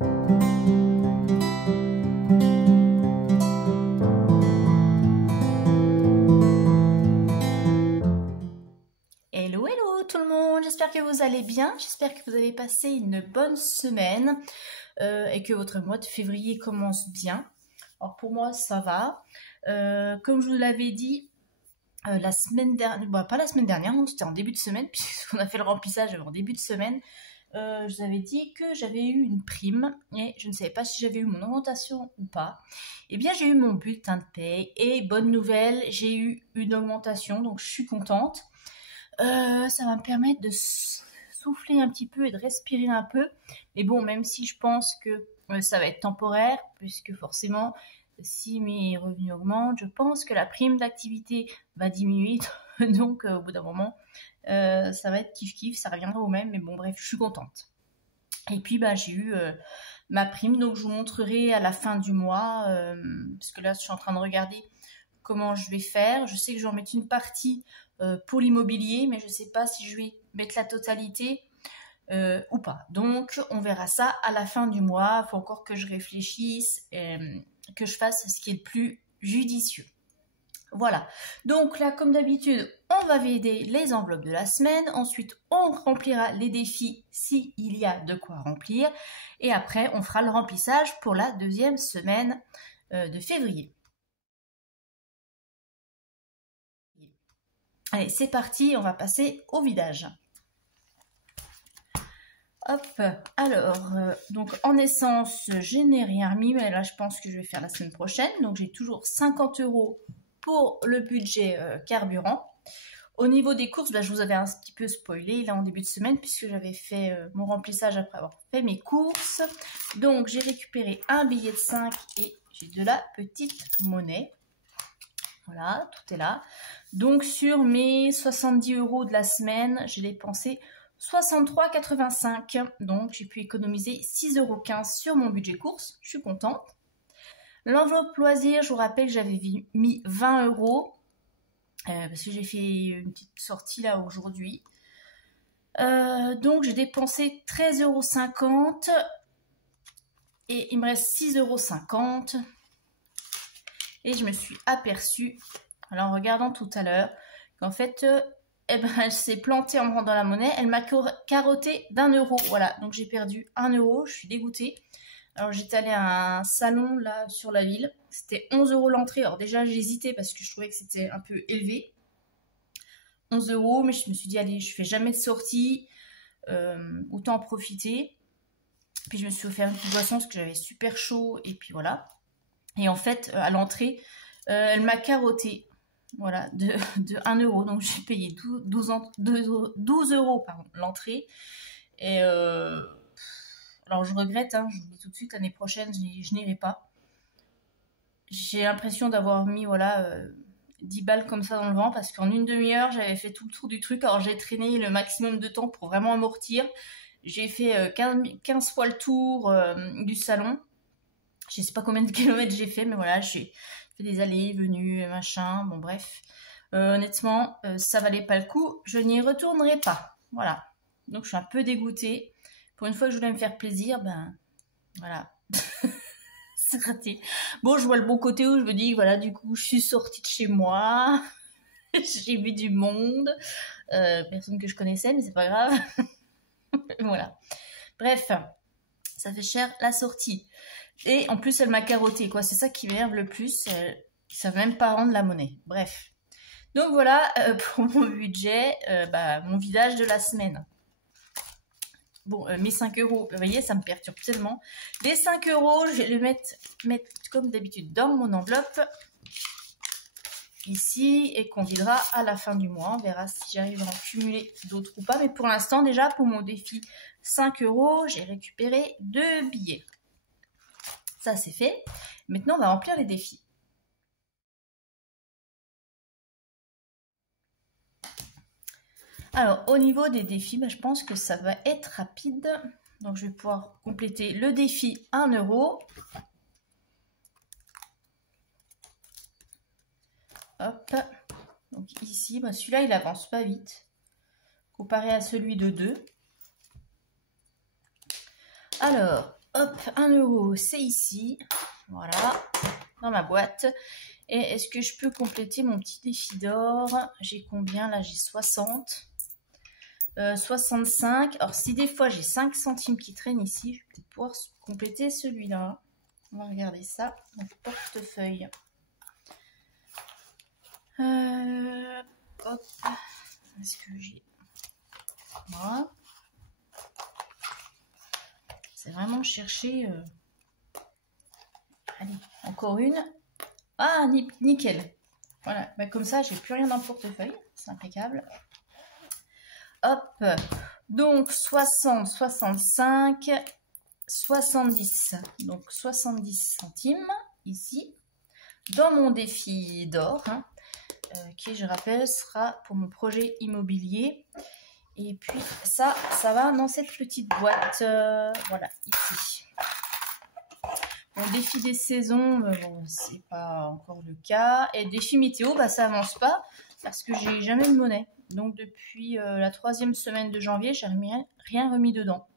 Hello, hello tout le monde, j'espère que vous allez bien, j'espère que vous avez passé une bonne semaine et que votre mois de février commence bien. Alors pour moi ça va, comme je vous l'avais dit la semaine dernière, pas la semaine dernière, c'était en début de semaine puisqu'on a fait le remplissage en début de semaine. Je vous avais dit que j'avais eu une prime et je ne savais pas si j'avais eu mon augmentation ou pas. Eh bien j'ai eu mon bulletin de paye et bonne nouvelle, j'ai eu une augmentation donc je suis contente. Ça va me permettre de souffler un petit peu et de respirer un peu. Mais bon, même si je pense que ça va être temporaire, puisque forcément, si mes revenus augmentent, je pense que la prime d'activité va diminuer. Donc, au bout d'un moment, ça va être kiff-kiff, ça reviendra au même. Mais bon, bref, je suis contente. Et puis, bah, j'ai eu ma prime. Donc, je vous montrerai à la fin du mois, parce que là, je suis en train de regarder comment je vais faire. Je sais que je vais en mettre une partie pour l'immobilier, mais je ne sais pas si je vais mettre la totalité ou pas. Donc, on verra ça à la fin du mois. Il faut encore que je réfléchisse, que je fasse ce qui est le plus judicieux. Voilà. Donc là, comme d'habitude, on va vider les enveloppes de la semaine. Ensuite, on remplira les défis s'il y a de quoi remplir. Et après, on fera le remplissage pour la deuxième semaine de février. Allez, c'est parti, on va passer au vidage. Hop, alors, donc en essence, je n'ai rien remis, mais là je pense que je vais faire la semaine prochaine. Donc j'ai toujours 50 € pour le budget carburant. Au niveau des courses, je vous avais un petit peu spoilé là en début de semaine, puisque j'avais fait mon remplissage après avoir fait mes courses. Donc j'ai récupéré un billet de 5 et j'ai de la petite monnaie. Voilà, tout est là. Donc sur mes 70 € de la semaine, j'ai dépensé 63,85 €. Donc j'ai pu économiser 6,15 € sur mon budget course. Je suis contente. L'enveloppe loisir, je vous rappelle, j'avais mis 20 € parce que j'ai fait une petite sortie là aujourd'hui. Donc j'ai dépensé 13,50 € et il me reste 6,50 € et je me suis aperçue, alors en regardant tout à l'heure, qu'en fait elle s'est plantée en me rendant la monnaie, elle m'a carotté d'1 €, voilà, donc j'ai perdu 1 €, je suis dégoûtée. Alors j'étais allée à un salon là sur la ville, c'était 11 € l'entrée, alors déjà j'hésitais parce que je trouvais que c'était un peu élevé, 11 €, mais je me suis dit allez, je fais jamais de sortie, autant en profiter. Puis je me suis offert une petite boisson parce que j'avais super chaud et puis voilà. Et en fait à l'entrée, elle m'a carotté. Voilà, de 1 €. Donc j'ai payé 12 € l'entrée. Et alors je regrette, hein, je vous dis tout de suite, l'année prochaine, je n'irai pas. J'ai l'impression d'avoir mis 10 balles comme ça dans le vent parce qu'en une demi-heure, j'avais fait tout le tour du truc. Alors j'ai traîné le maximum de temps pour vraiment amortir. J'ai fait 15 fois le tour du salon. Je sais pas combien de kilomètres j'ai fait, mais voilà, j'ai fait des allées, venues, machin, bon bref. Honnêtement, ça valait pas le coup, je n'y retournerai pas. Voilà. Donc je suis un peu dégoûtée. Pour une fois que je voulais me faire plaisir, ben voilà. C'est raté. Bon, je vois le bon côté où je me dis, voilà, du coup, je suis sortie de chez moi. J'ai vu du monde. Personne que je connaissais, mais c'est pas grave. Voilà. Bref, ça fait cher la sortie. Et en plus, elle m'a carotté, quoi. C'est ça qui m'énerve le plus. Ils savent même pas rendre la monnaie. Bref. Donc voilà, pour mon budget, mon vidage de la semaine. Bon, mes 5 €, vous voyez, ça me perturbe tellement. Les 5 €, je vais le mettre comme d'habitude dans mon enveloppe. Ici, et qu'on videra à la fin du mois. On verra si j'arrive à en cumuler d'autres ou pas. Mais pour l'instant, déjà, pour mon défi 5 €, j'ai récupéré 2 billets. Ça, c'est fait. Maintenant, on va remplir les défis. Alors, au niveau des défis, je pense que ça va être rapide. Donc, je vais pouvoir compléter le défi 1 €. Hop. Donc, ici, celui-là, il avance pas vite. Comparé à celui de 2. Alors, Hop, 1 €, c'est ici. Voilà, dans ma boîte. Et est-ce que je peux compléter mon petit défi d'or? J'ai combien là? J'ai 60. 65. Alors si des fois j'ai 5 centimes qui traînent ici, je vais peut-être pouvoir compléter celui-là. On va regarder ça. Donc portefeuille. Hop. Est-ce que j'ai... Voilà. C'est vraiment chercher... Allez, encore une. Ah, nickel. Voilà, bah, comme ça, j'ai plus rien dans le portefeuille. C'est impeccable. Hop. Donc, 60, 65, 70. Donc, 70 centimes, ici. Dans mon défi d'or, hein, qui, je rappelle, sera pour mon projet immobilier. Et puis, ça va dans cette petite boîte. Voilà, ici. Bon, défi des saisons, bon, c'est pas encore le cas. Et défi météo, bah, ça avance pas parce que j'ai jamais de monnaie. Donc depuis la 3e semaine de janvier, j'ai rien remis dedans.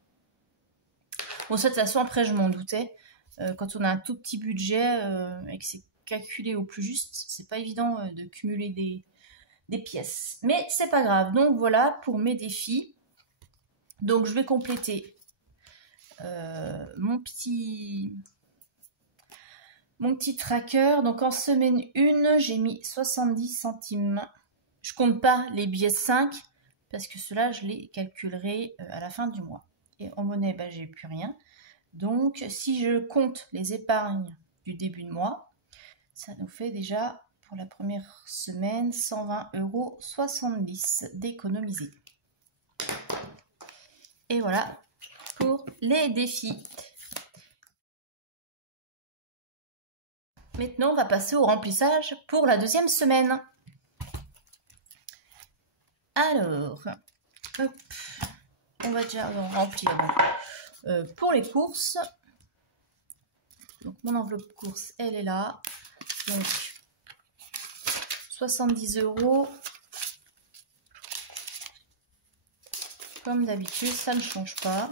Bon, ça de toute façon, après, je m'en doutais. Quand on a un tout petit budget et que c'est calculé au plus juste, c'est pas évident de cumuler des pièces. Mais c'est pas grave. Donc voilà pour mes défis. Donc je vais compléter mon petit tracker. Donc en semaine 1, j'ai mis 70 centimes. Je compte pas les billets 5 parce que cela je les calculerai à la fin du mois. Et en monnaie, bah, j'ai plus rien. Donc si je compte les épargnes du début de mois, ça nous fait déjà pour la première semaine 120,70 € d'économiser. Et voilà pour les défis. Maintenant, on va passer au remplissage pour la 2e semaine. Alors, hop, on va déjà remplir pour les courses. Donc, mon enveloppe course, elle est là. Donc, 70 €. Comme d'habitude, ça ne change pas.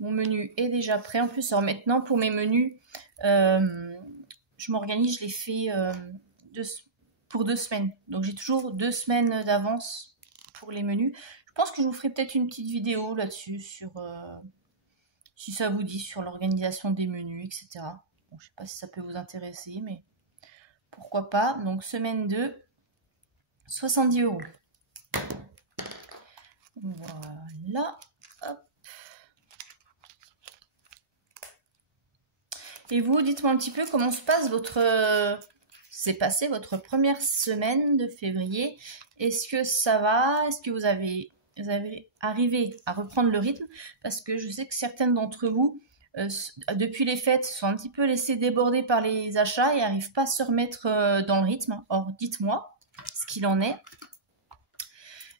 Mon menu est déjà prêt. En plus, alors maintenant, pour mes menus, je m'organise, je les fais pour 2 semaines. Donc j'ai toujours 2 semaines d'avance pour les menus. Je pense que je vous ferai peut-être une petite vidéo là-dessus sur si ça vous dit, sur l'organisation des menus, etc. Bon, je sais pas si ça peut vous intéresser, mais pourquoi pas. Donc semaine 2, 70 €. Voilà. Hop. Et vous, dites-moi un petit peu comment se passe s'est passé votre première semaine de février. Est-ce que ça va? Est-ce que vous avez arrivé à reprendre le rythme? Parce que je sais que certaines d'entre vous, depuis les fêtes, sont un petit peu laissées déborder par les achats et n'arrivent pas à se remettre dans le rythme. Or, dites-moi ce qu'il en est.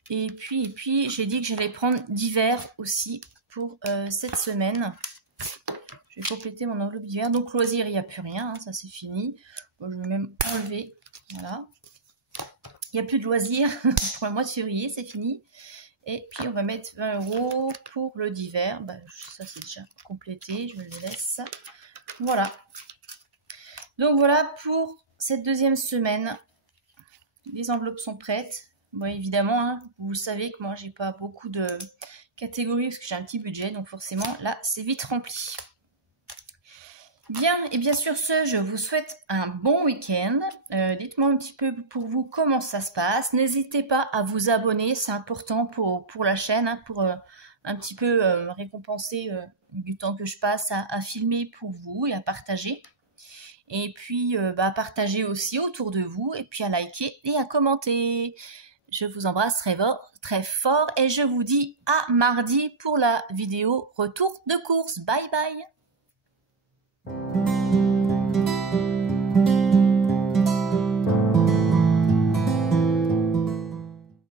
Et puis j'ai dit que j'allais prendre d'hiver aussi pour cette semaine. Je vais compléter mon enveloppe d'hiver. Donc loisirs, il n'y a plus rien, hein, ça c'est fini. Bon, je vais même enlever. Voilà. Il n'y a plus de loisirs pour le mois de février, c'est fini. Et puis on va mettre 20 € pour le d'hiver. Bah, ça c'est déjà complété, je le laisse. Voilà. Donc voilà pour cette 2e semaine. Les enveloppes sont prêtes. Bon, évidemment, hein, vous savez que moi j'ai pas beaucoup de catégories parce que j'ai un petit budget, donc forcément là c'est vite rempli. Bien, et bien sur ce, je vous souhaite un bon week-end. Dites-moi un petit peu pour vous comment ça se passe. N'hésitez pas à vous abonner, c'est important pour la chaîne, hein, pour un petit peu récompenser du temps que je passe à filmer pour vous et à partager. Et puis à partager aussi autour de vous, et puis à liker et à commenter. Je vous embrasse très fort et je vous dis à mardi pour la vidéo retour de course. Bye bye!